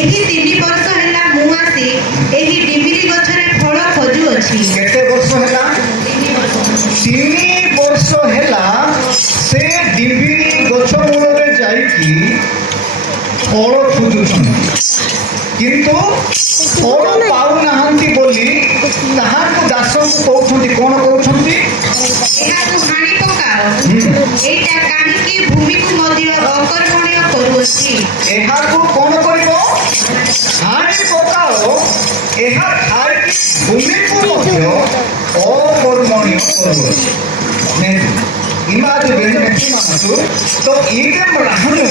ଏହି 3 ବର୍ଷ ହେଲା ମୁଁ ଆସି ଏହି ଡିମିରି ଗଛରେ ଫଳ ଖୋଜୁଅଛି। କେତେ ବର୍ଷ ହେଲା? 3 ବର୍ଷ ହେଲା ସେ ଡିମିରି ଗଛ ମୂଳରେ ଯାଇକି ଫଳ ଖୋଜୁଛନ୍ତି, କିନ୍ତୁ ଫଳ ପାଉନାହାନ୍ତି ବୋଲି ତାହାକୁ ଦାସଙ୍କୁ କହୁଛନ୍ତି। କ'ଣ କହୁଛନ୍ତି? ଏହାକୁ ହାଣି ପକାଅ, ଏଇଟା କାହିଁକି ଭୂମିକୁ ମଧ୍ୟ ଅକର୍ମଣୀୟ କରୁଅଛି। ଏହାକୁ କ'ଣ କରିବ? ହାଣି ପକାଅ, ଏହା ଖାଇକି ଭୂମିକୁ ମଧ୍ୟ ଅକର୍ମଣୀୟ କରୁଅଛି। इमाज बेंची मानसु तो ईगम रहनु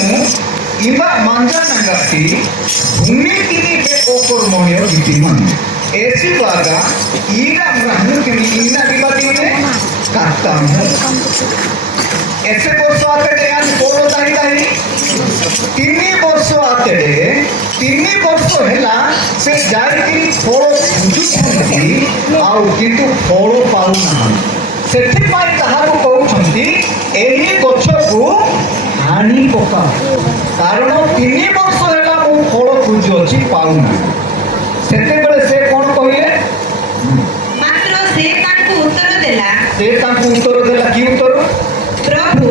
इमा मांजा नंगाती भूमि किनी पे ओकर मोनियो बितिमन ऐसी वागा ईगम रहनु किनी इना दिबाती ने काटता हूँ ऐसे वर्ष आते थे आज बोलो ताई ताई 3 वर्ष आते थे 3 वर्ष हेला से जारी फल बुझुछंती आउ किंतु फल पाउना ସେଥିପାଇଁ ତାହାକୁ କହୁଛନ୍ତି ଏହି ଗଛକୁ ହାଣି ପକାଅ, କାରଣ 3 ବର୍ଷ ହେଲା ମୁଁ ଫଳ ଖୋଜୁଅଛି ପାଉନା। ସେତେବେଳେ ସେ କ'ଣ କହିଲେ? ମାତ୍ର ସେ ତାଙ୍କୁ ଉତ୍ତର ଦେଲା କି ଉତ୍ତର? ପ୍ରଭୁ,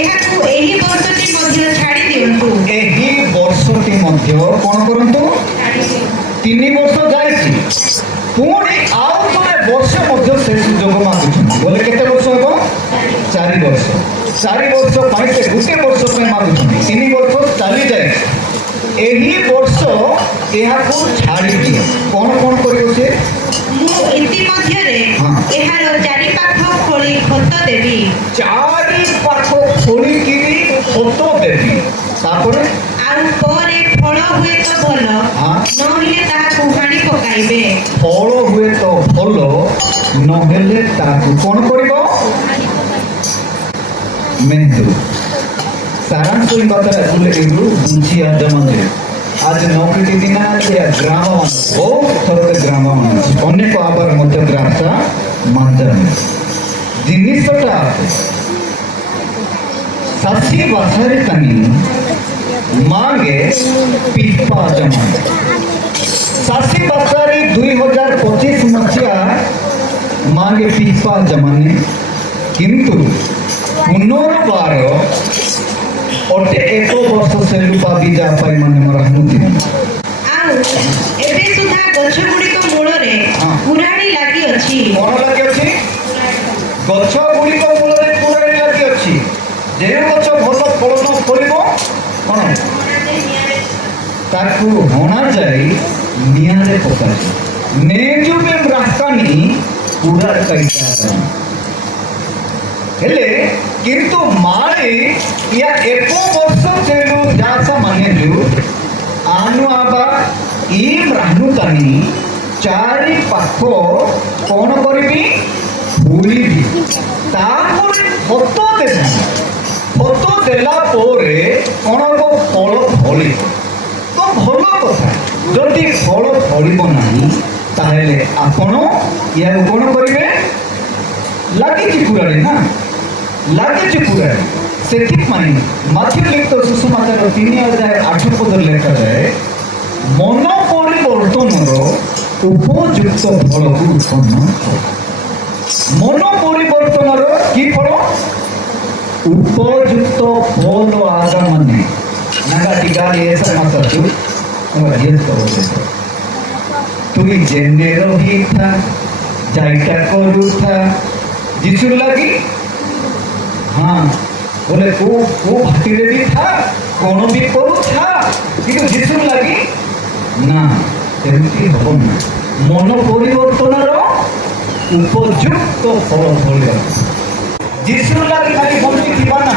ଏହାକୁ ଏହି ବର୍ଷଟି ମଧ୍ୟ ଛାଡ଼ି ଦିଅନ୍ତୁ। ଏହି ବର୍ଷଟି ମଧ୍ୟ କ'ଣ କରନ୍ତୁ? 3 ବର୍ଷ ଯାଇଛି, ପୁଣି ଆଉ ଥରେ ବର୍ଷ ମଧ୍ୟ ସେ ସୁଯୋଗ ମାଗୁଛନ୍ତି। ବୋଲେ କେତେ ବର୍ଷ ହେବ? 4 ବର୍ଷ। 4 ବର୍ଷ ପାଇଁ ସେ ଗୋଟେ ବର୍ଷ ପାଇଁ ମାଗୁଛନ୍ତି। 3 ବର୍ଷ ଚାଲି ଯାଇଛି, ଏହି ବର୍ଷ ଏହାକୁ ଛାଡ଼ି ଦିଅ। କ'ଣ କ'ଣ କରିବ ସେ? ମୁଁ ଇତିମଧ୍ୟରେ ଏହାର ଚାରିପାଖ ଖୋଳି ଖତ ଦେବି। 4 ପାଖ ଖୋଳିକିରି ଖତ ଦେବି। ତାପରେ ଆଉ ପରେ ଫଳ ହୁଏ ତ ଭଲ, ନହେଲେ ତାହାକୁ ହାଣି ପକାଇବେ। ଫଳ ହୁଏ ତ ଭଲ, ନହେଲେ ତାକୁ କ'ଣ କରିବ? मेंदू सारांश बताया बोले इग्रू बुझी आज मंदिर आज नौकरी दिन या ग्राम ओ थोड़े ग्राम अनेक आबार मध्य ग्रामटा मंदिर जिनिसटा सासी बासारे तनी मांगे पिपा जमा सासी बासारी 2025 मसिया मांगे पिपा जमाने किंतु पुनर्बार अटे 1 वर्ष से लुपा बीजा पाई माने रहनुती आउ एबे सुधा गछ गुडी को मूल रे पुराणी लागि अछि। कोन लागि अछि? गछ गुडी को मूल रे पुराणी लागि अछि। जे गछ भलो फलन करिवो कोन ताकू होना जाई निया रे पकाई नेजु बे रास्तानी पूरा कइता हेले किंतु मारी या 1 वर्ष चेलु जासा मानेलु आनु आबा इम रहनु तानी 4 पाखो कोन करबी भूलिबी तापर फोटो देला पोरे कोन को फल फली तो भलो कथा जदि फल फलिबो नाही ताहेले आपण या कोन करिवे लागि कि पुराणी ना लागे पूरा से माथि लिखित सुसमाचार 3:8 पद लेखा जाए मन परिवर्तन उपयुक्त फल को उत्पन्न मन परिवर्तन कि फल उपयुक्त फल आगा माने नागा टीका ऐसा मात्र तू जेने रही था जाइटा करू था जिसु लगी हाँ बोले को भाटी रे भी था कौन भी करू था किंतु जिसु लगी ना एमती हबो ना मन परिवर्तन उपयुक्त फल फल जिसु लगी खाली बंदी थिबा ना